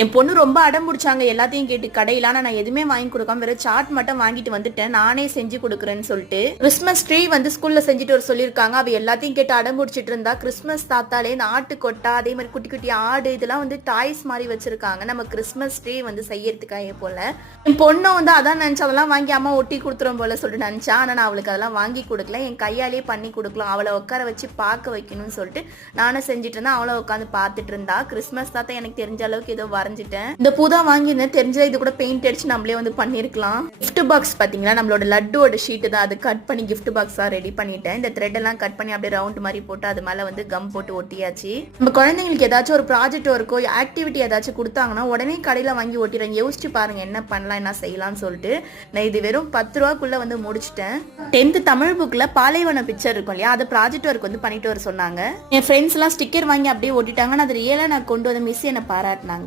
என் பொண்ணு ரொம்ப அடம் பிடிச்சாங்க. எல்லாத்தையும் கேட்டு கடையில ஆனால் நான் எதுவுமே வாங்கி கொடுக்காம வெறும் சாட் மட்டும் வாங்கிட்டு வந்துட்டேன். நானே செஞ்சு கொடுக்குறேன்னு சொல்லிட்டு கிறிஸ்மஸ் ட்ரீ வந்து ஸ்கூல்ல செஞ்சுட்டு ஒரு சொல்லியிருக்காங்க. அவ எல்லாத்தையும் கேட்டு அடம் பிடிச்சிட்டு இருந்தா கிறிஸ்மஸ் தாத்தாலே நாட்டு கொட்டா அதே மாதிரி குட்டி குட்டி ஆடு இதெல்லாம் வந்து டாய்ஸ் மாதிரி வச்சிருக்காங்க. நம்ம கிறிஸ்மஸ் ட்ரீ வந்து செய்யறதுக்காக போல. என் பொண்ணை வந்து அதான் நினைச்சா அதெல்லாம் வாங்கி அம்மா ஒட்டி கொடுத்துரும் போல சொல்லிட்டு நினைச்சா. ஆனா நான் அவளுக்கு அதெல்லாம் வாங்கி கொடுக்கல. என் கையாலேயே பண்ணி கொடுக்கலாம். அவளை உட்கார வச்சு பார்க்க வைக்கணும்னு சொல்லிட்டு நானும் செஞ்சுட்டு இருந்தேன். அவளை உட்காந்து பார்த்துட்டு இருந்தா. கிறிஸ்மஸ் தாத்தா எனக்கு தெரிஞ்ச அளவுக்கு ஏதோ வரைஞ்சிட்டேன். இந்த பூ தான் வாங்கியிருந்தேன். தெரிஞ்சதை இது கூட பெயிண்ட் அடிச்சு நம்மளே வந்து பண்ணிருக்கலாம். கிஃப்ட் பாக்ஸ் பாத்தீங்களா? நம்மளோட லட்டுவோட ஷீட்டு தான். அது கட் பண்ணி கிஃப்ட் பாக்ஸா ரெடி பண்ணிட்டேன். இந்த த்ரெட் எல்லாம் கட் பண்ணி அப்படியே ரவுண்ட் மாதிரி போட்டு அது மேல வந்து கம் போட்டு ஒட்டியாச்சு. நம்ம குழந்தைங்களுக்கு ஏதாச்சும் ஒரு ப்ராஜெக்ட் ஒர்க்கோ ஆக்டிவிட்டி ஏதாச்சும் கொடுத்தாங்கன்னா உடனே கடையில வாங்கி ஒட்டிடுறேன். யோசிச்சு பாருங்க என்ன பண்ணலாம் என்ன செய்யலாம்னு சொல்லிட்டு. நான் இது வெறும் பத்து ரூபாக்குள்ள வந்து முடிச்சிட்டேன். டென்த் தமிழ் புக்ல பாலைவன பிக்சர் இருக்கும் இல்லையா? அது ப்ராஜெக்ட் ஒர்க் வந்து பண்ணிட்டு வர சொன்னாங்க. என் ஃப்ரெண்ட்ஸ் எல்லாம் ஸ்டிக்கர் வாங்கி அப்படியே ஒட்டிட்டாங்க. நான் அது ரியலா நான் கொண்டு வந்த மிஸ் என்னை பாராட்டினாங்க.